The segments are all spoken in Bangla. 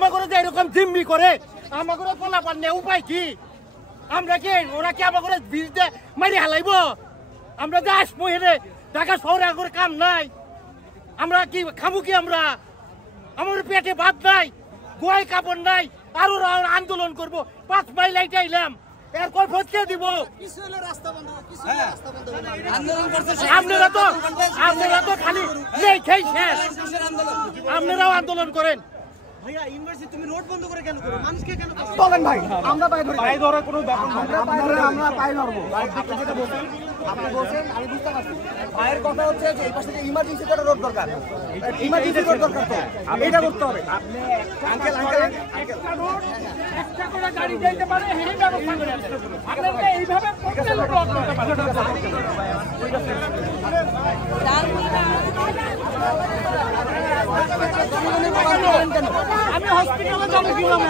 আমাগরে যে এরকম জিম্মি করে আমাগরে পোলাপান নেই উপায় কি আমরা কি ওরা কি আমাগরে বিরুদ্ধে মারি হালাইব আমরা যে আসবো হেরে ঢাকা শহরে করে কাম নাই আমরা কি খাবো কি আমরা আমাদের পেটে ভাত নাই গোয়াই কাপড় নাই আরো আন্দোলন করব 5 মাইল লাইট আইলাম এর কই ফটকে দিব আপনারা তো খালি নেই খাই শেষ আপনারাও আন্দোলন করেন ভাইয়া ইউনিভার্সিটি তুমি রোড বন্ধ করে কেন করো মানুষকে কেন বলেন ভাই আমরা পাই ধরার কোনো ব্যাপার না আমরা পাই ধরবো যেটা বলছেন আপনি বলছেন আমি বুঝতে পারছি ভাইয়ের কথা হচ্ছে যে এই পাশে যে ইমার্জেন্সি একটা রোড দরকার ইমার্জেন্সি রোড দরকার তো এটা করতে হবে আপনি আঙ্কেল একটা রোড একটা করে গাড়ি যাইতে পারে এই ব্যবস্থা করে আপনারা এইভাবে প্রত্যেক ব্লক করতে পারেন ঠিক আছে আমি হসপিটালে যাব কিভাবে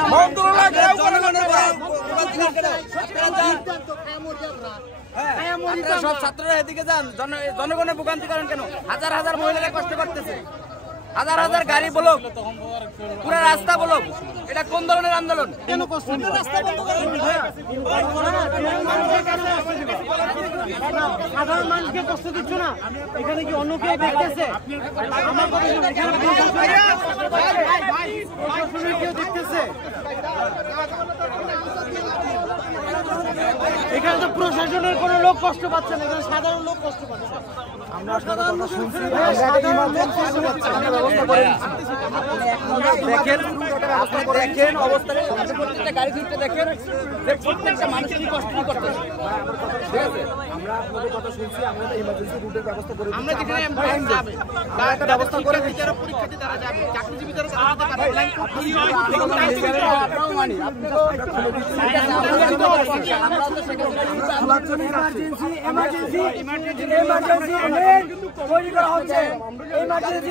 সব ছাত্ররা এদিকে যান জনগণের ভোগান্তি করেন কেন হাজার হাজার মহিলারা কষ্ট করতেছে হাজার হাজার গাড়ি বলো পুরো রাস্তা বলো এটা কোন ধরনের আন্দোলন কেন কষ্ট রাস্তা বন্ধ করেন সাধারণ মানুষকে কষ্ট দিচ্ছ না এখানে কি অন্য কেউ দেখতেছে আমার কথা এখানে কেউ দেখতেছে এখানে তো প্রশাসনের কোনো লোক কষ্ট পাচ্ছে না এখানে সাধারণ লোক কষ্ট পাচ্ছে আমরা আপনাদের কথা শুনছি দেখেন অবস্থায় প্রত্যেকটা গাড়ি ধরতে দেখেন যে প্রত্যেকটা মানুষ কি কষ্ট করতেছে ঠিক আছে আমরা আপনাদের কথা শুনছি আমরা ইমার্জেন্সি রুটের ব্যবস্থা করে আমরা যেখানে টাইম যাবে তার একটা ব্যবস্থা করে যারা পরীক্ষার্থী তারা যাবে চাকরিজীবী তারা যেতে পারে আপনারাও মানি আপনি তো ইমার্জেন্সি তৈরি করা হচ্ছে ইমার্জেন্সি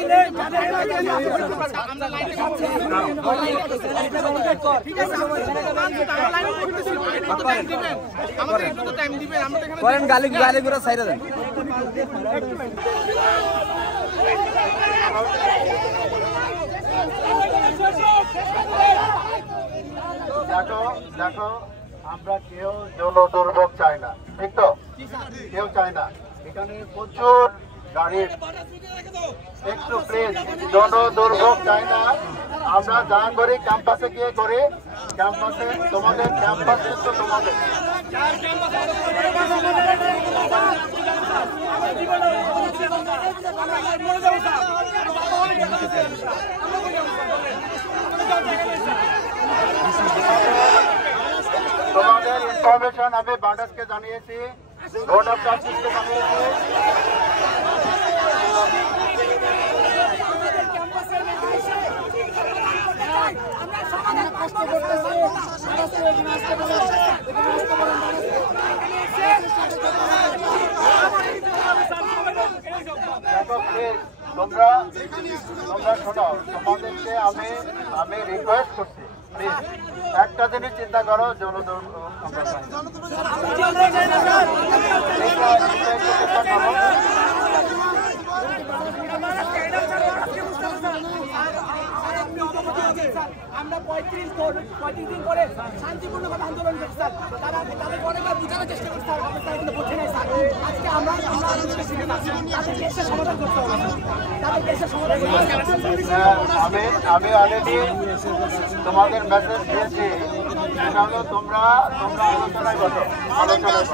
করেন গালি করে সাইডে দেন দেখো আমরা কেউ জন দুর্ভোগ চাই না ঠিক তো কেউ চাই না এখানে প্রচুর গাড়ির একটু প্লিজ জন দুর্ভোগ চাই না আমরা যা করি ক্যাম্পাসে গিয়ে করি ক্যাম্পাসে তোমাদের ক্যাম্পাস তো তোমাদের তোমাদের ইনফরমেশন আমি বাটাসকে জানিয়েছি বোর্ড অফ ট্রান্সপোর্টকে জানিয়েছি তোমরা শোনো তোমাদেরকে আমি রিকোয়েস্ট করছি প্লিজ একটা জিনিস চিন্তা করো আমরা 35 দিন পরে শান্তিপূর্ণভাবে আন্দোলন করছি স্যার তাদের অনেকবার বোঝানোর চেষ্টা করছি স্যার তারা কিন্তু বোঝে নাই স্যার আজকে আমরা তাদের দেশের সমাধান করতে হবে তাদের দেশের সমাধান আমি অলরেডি তোমাদের মেসেজ দিয়েছি সেটা হলো তোমরা আলোচনায় বসো আলোচনায়